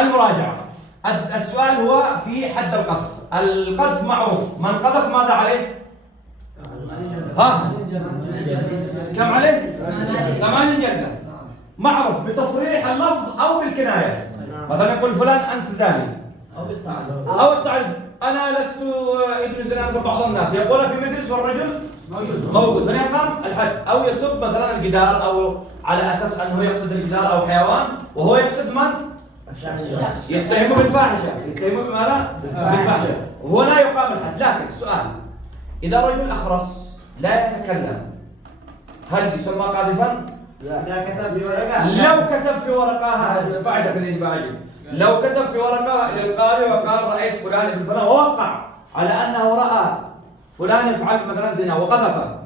المراجعة. السؤال هو في حد القذف. القذف معروف، من قذف ماذا عليه؟ ها؟ كم عليه؟ 8 جلدة. معروف بتصريح اللفظ أو بالكناية. مثلا يقول فلان أنت زاني أو التعليم. أنا لست ابن زنا مثل بعض الناس، يقول في مجلس والرجل موجود فيقام الحد. أو يسب مثلا الجدار، أو على أساس أنه يقصد الجدار أو حيوان وهو يقصد من؟ يتهمه بالفاحشة. يتهمه بماذا؟ بالفاحشة. هنا يقام الحد. لكن السؤال، إذا رجل أخرس لا يتكلم هل يسمى قاذفا؟ إذا كتب في ورقة. لو كتب في ورقة، فائدة الإجباري، لو كتب في ورقة للقاضي وقال رأيت فلان ابن فلان ووقع على أنه رأى فلان يفعل مثلا زنا وقذفه،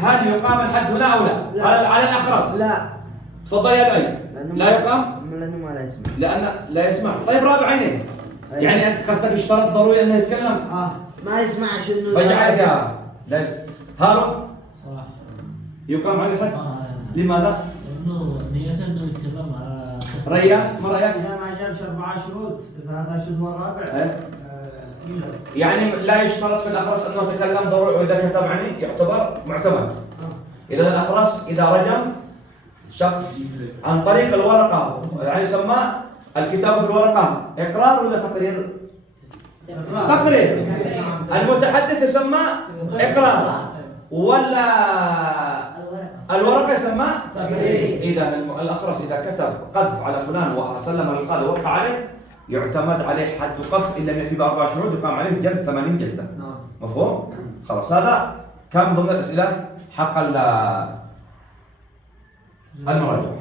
هل يقام الحد هنا أو لا؟ على الأخرس؟ لا. تفضل يا لؤي. لا يقام؟ لأنه ما لا يسمع. لأن لا يسمع. طيب رابع عينيه. يعني أنت قصدك اشترط ضروري أنه يتكلم؟ ما يسمعش إنه. رجع يا لا يسمع. هارون؟ صراحة يقام عليه الحد؟ لماذا؟ لأنه نيته إنه يتكلم على ريان؟ ما رأيك؟ إذا ما جابش 4 شهود، 3 شهود والرابع. يعني لا يشترط في الأخرس أنه تكلم ضروري، وإذا كتب عني يعتبر معتمد. إذا الأخرس إذا رجم شخص عن طريق الورقة، يعني يسمى الكتاب في الورقة إقرار ولا تقرير؟ تقرير. المتحدث يسمى إقرار، ولا الورقة يسمى تقرير. إذا الأخرس إذا كتب قذف على فلان وسلم للقاضي ووقع عليه يعتمد عليه حد قذف إن لم يأتي ب4 شهود، يقام عليه جلد 80 جلدة. مفهوم؟ خلاص. هذا كم ضمن الأسئلة حق المراجعة.